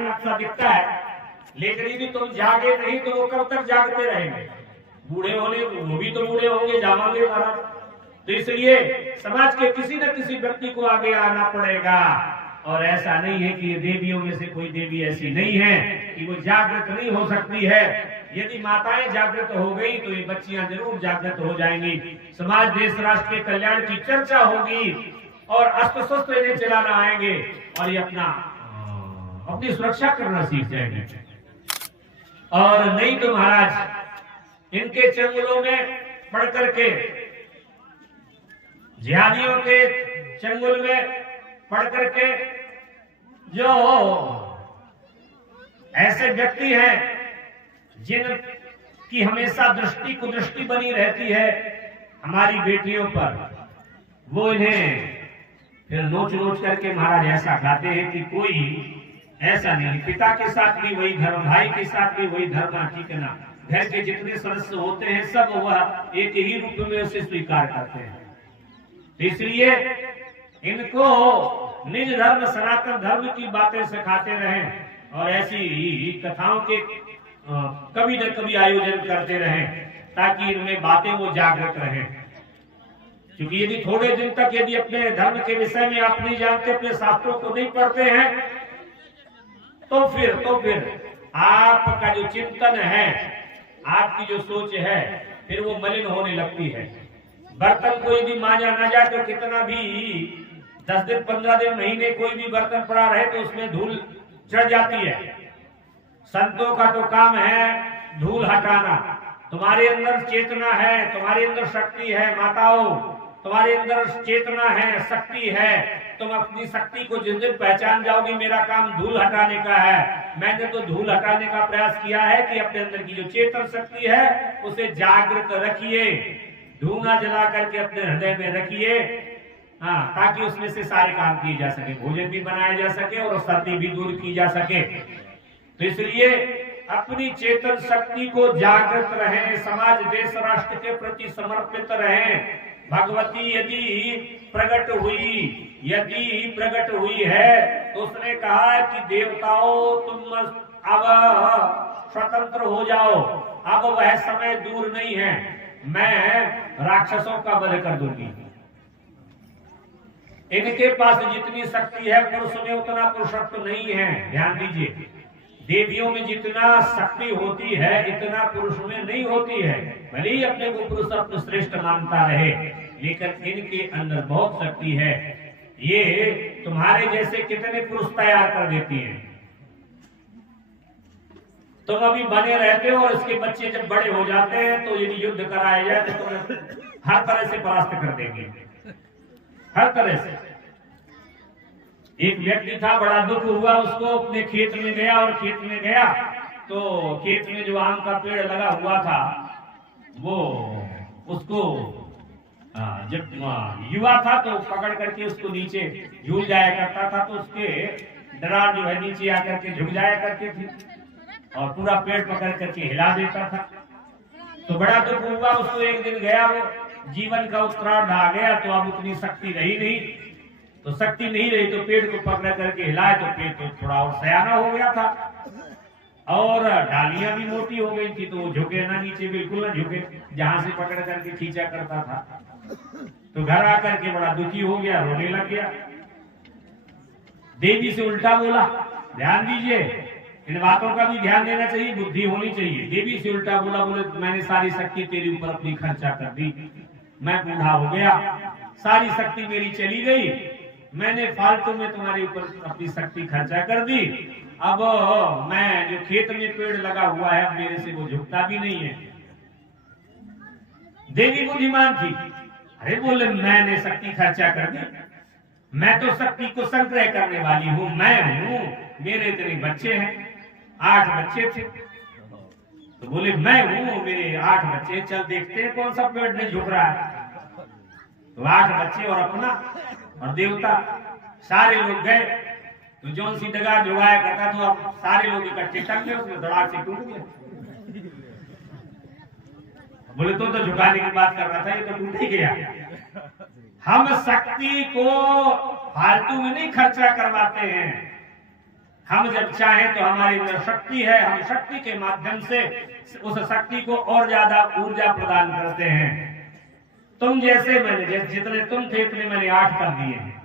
नक्शा दिखता है, लेकिन यदि तुम जागे नहीं तो वो कब तक जागते रहेंगे? बूढ़े होने वो भी तो बूढ़े होंगे, जावांगे महाराज। तो इसलिए समाज के किसी न किसी व्यक्ति को आगे आना पड़ेगा। और ऐसा नहीं है कि ये देवियों में से कोई देवी ऐसी नहीं है कि वो जागृत नहीं हो सकती है। यदि माताएं जागृत हो गई तो ये बच्चियां जरूर जागृत हो जाएंगी। समाज देश राष्ट्र के कल्याण की चर्चा होगी और अस्त्र शस्त्र इन्हें चलाना आएंगे और ये अपनी सुरक्षा करना सीख जाएंगे। और नहीं तो महाराज इनके चंगुलों में पड़ करके, जिहादियों के चंगुल में पड़ करके जो ऐसे व्यक्ति हैं जिनकी हमेशा दृष्टि कुदृष्टि बनी रहती है हमारी बेटियों पर, वो इन्हें फिर नोच नोच करके महाराज ऐसा कहते हैं कि कोई ऐसा नहीं, पिता के साथ भी वही धर्म, भाई के साथ भी वही धर्म, ठीक है ना। घर के जितने सदस्य होते हैं सब वह एक ही रूप में उसे स्वीकार करते हैं। इसलिए इनको निज धर्म सनातन धर्म की बातें सिखाते रहें और ऐसी कथाओं के कभी न कभी आयोजन करते रहें ताकि इनमें बातें वो जागृत रहें। क्योंकि यदि थोड़े दिन तक यदि अपने धर्म के विषय में आप नहीं जानते, अपने शास्त्रों को नहीं पढ़ते हैं, तो फिर आपका जो चिंतन है, आपकी जो सोच है, फिर वो मलिन होने लगती है। बर्तन को यदि मांजा न जाए तो कितना भी 10 दिन 15 दिन महीने कोई भी बर्तन पड़ा रहे तो उसमें धूल चढ़ जाती है। संतों का तो काम है धूल हटाना। तुम्हारे अंदर चेतना है, तुम्हारे अंदर शक्ति है, माताओं तुम्हारे अंदर चेतना है, शक्ति है। तुम अपनी शक्ति को जिस दिन पहचान जाओगी, मेरा काम धूल हटाने का है, मैंने तो धूल हटाने का प्रयास किया है कि अपने अंदर की जो चेतन शक्ति है उसे जागृत रखिए, धूना जला करके अपने हृदय में रखिए, हाँ, ताकि उसमें से सारे काम किए जा सके, भोजन भी बनाया जा सके और सर्दी भी दूर की जा सके। तो इसलिए अपनी चेतन शक्ति को जागृत रहें, समाज देश राष्ट्र के प्रति समर्पित रहें। भगवती यदि प्रकट हुई है तो उसने कहा कि देवताओं तुम अब स्वतंत्र हो जाओ, अब वह समय दूर नहीं है, मैं राक्षसों का वध कर दूंगी। इनके पास जितनी शक्ति है पुरुष में उतना पुरुषत्व नहीं है। ध्यान दीजिए, देवियों में जितना शक्ति होती है इतना पुरुष में नहीं होती है। भले ही अपने को पुरुषत्व श्रेष्ठ मानता रहे, लेकिन इनके अंदर बहुत शक्ति है। ये तुम्हारे जैसे कितने पुरुष तैयार कर देती हैं। तुम अभी बने रहते हो और इसके बच्चे जब बड़े हो जाते हैं तो यदि युद्ध कराया जाए तो तुम्हें हर तरह से परास्त कर देंगे, हर तरह से। एक व्यक्ति था, बड़ा दुख हुआ उसको, अपने खेत में गया और खेत में गया तो खेत में जो आम का पेड़ लगा हुआ था वो उसको जब युवा था तो पकड़ करके उसको नीचे झूल जाया करता था, तो उसके डरार जो है नीचे आकर के झुक जाया करते थे और पूरा पेड़ पकड़ करके हिला देता था। तो बड़ा दुख हुआ उसको। एक दिन गया, वो जीवन का उत्तरार्ध आ गया तो अब उतनी शक्ति रही नहीं, तो शक्ति नहीं रही तो पेड़ को पकड़ करके हिलाए तो पेड़ तो थोड़ा और सयाना हो गया था और डालियां भी मोटी हो गई थी, तो वो झुके ना नीचे, बिल्कुल ना झुके, जहां से पकड़ करके खींचा करता था। तो घर आकर के बड़ा दुखी हो गया, रोने लग गया। देवी से उल्टा बोला। ध्यान दीजिए, इन बातों का भी ध्यान देना चाहिए, बुद्धि होनी चाहिए। देवी से उल्टा बोला, बोले मैंने सारी शक्ति तेरे ऊपर अपनी खर्चा कर दी, मैं बूढ़ा हो गया, सारी शक्ति मेरी चली गई, मैंने फालतू में तुम्हारे ऊपर अपनी शक्ति खर्चा कर दी। अब मैं जो खेत में पेड़ लगा हुआ है मेरे से वो झुकता भी नहीं है। देवी बुद्धिमान थी। अरे बोले मैंने शक्ति खर्चा कर दी, मैं तो शक्ति को संग्रह करने वाली हूँ, मैं हूँ, मेरे इतने बच्चे हैं, 8 बच्चे थे। तो बोले मैं हूँ, मेरे 8 बच्चे, चल देखते हैं कौन सा पेड़ नहीं झुक रहा है। तो 8 बच्चे और अपना और देवता, सारे लोग गए। तो जौन सी डगार जुगाया करता तो अब सारे लोग इकट्ठे टक गए, उसमें धड़ाक से टूट गया। बोले तो झुकाने की बात कर रहा था, ये तो टूट ही गया। हम शक्ति को फालतू में नहीं खर्चा करवाते हैं, हम जब चाहें तो हमारी अंदर शक्ति है, हम शक्ति के माध्यम से उस शक्ति को और ज्यादा ऊर्जा प्रदान करते हैं। तुम जैसे मैंने जितने तुम थे इतने मैंने 8 कर दिए हैं।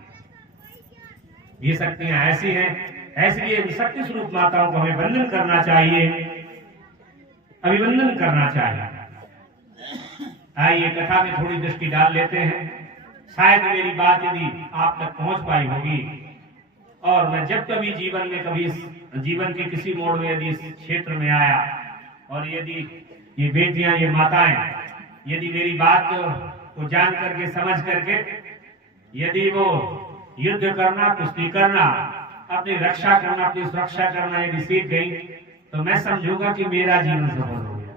ये शक्तियां ऐसी हैं, ऐसी शक्ति स्वरूप माताओं को हमें वंदन करना चाहिए, अभिवंदन करना चाहिए। आइए कथा में थोड़ी दृष्टि डाल लेते हैं। शायद मेरी बात यदि आप तक पहुंच पाई होगी, और मैं जब कभी जीवन में कभी जीवन के किसी मोड़ में यदि इस क्षेत्र में आया और यदि ये बेटियां, ये माताएं यदि मेरी बात को जान करके समझ करके यदि वो युद्ध करना, कुश्ती करना, अपनी रक्षा करना, अपनी सुरक्षा करना यदि सीख गई तो मैं समझूंगा कि मेरा जीवन सफल हो गया,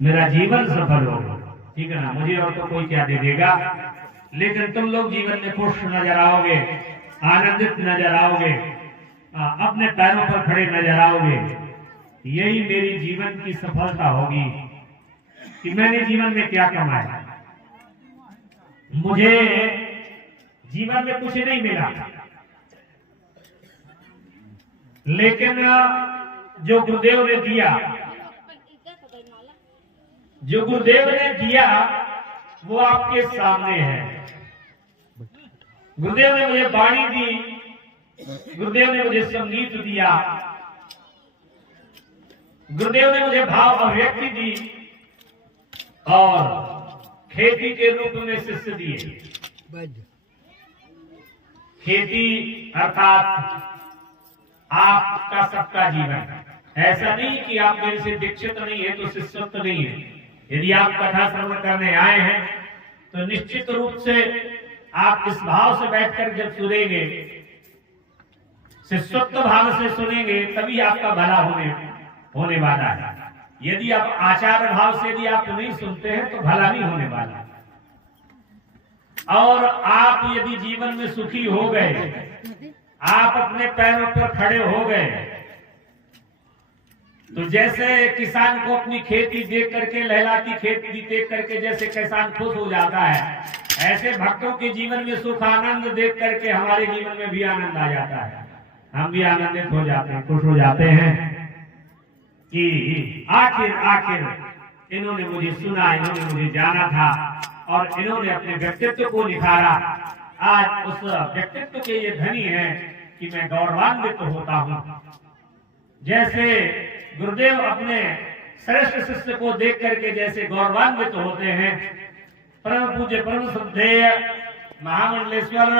मेरा जीवन सफल हो गया। ठीक है ना, मुझे और तो कोई क्या दे देगा, लेकिन तुम लोग जीवन में खुश नजर आओगे, आनंदित नजर आओगे, अपने पैरों पर खड़े नजर आओगे। यही मेरी जीवन की सफलता होगी कि मैंने जीवन में क्या कमाया। मुझे जीवन में कुछ नहीं मिला, लेकिन जो गुरुदेव ने दिया, जो गुरुदेव ने दिया वो आपके सामने है। गुरुदेव ने मुझे वाणी दी, गुरुदेव ने मुझे संगीत दिया, गुरुदेव ने मुझे भाव अभिव्यक्ति दी और खेती के रूप में शिष्य दिए। खेती अर्थात आपका सबका जीवन। ऐसा नहीं कि आप मेरे से दीक्षित नहीं है तो शिष्यत्व नहीं है। यदि आप कथा श्रवण करने आए हैं तो निश्चित रूप से आप इस भाव से बैठकर जब सुनेंगे, शिष्यत्व भाव से सुनेंगे, तभी आपका भला होने वाला है। यदि आप आचार भाव से यदि आप नहीं सुनते हैं तो भला नहीं होने वाला। और आप यदि जीवन में सुखी हो गए, आप अपने पैरों पर खड़े हो गए, तो जैसे किसान को अपनी खेती देख करके, लहलाती खेती देख करके जैसे किसान खुश हो जाता है, ऐसे भक्तों के जीवन में सुख आनंद देख करके हमारे जीवन में भी आनंद आ जाता है। हम भी आनंदित हो जाते हैं, खुश हो जाते हैं कि आखिर इन्होंने मुझे सुना, इन्होंने मुझे जाना था और इन्होंने अपने व्यक्तित्व को निखारा। आज उस व्यक्तित्व के ये धनी है कि मैं गौरवान्वित होता हूँ। जैसे गुरुदेव अपने श्रेष्ठ शिष्य को देख करके जैसे गौरवान्वित होते हैं, परम पूज्य परम श्रद्धेय महामंडलेश्वर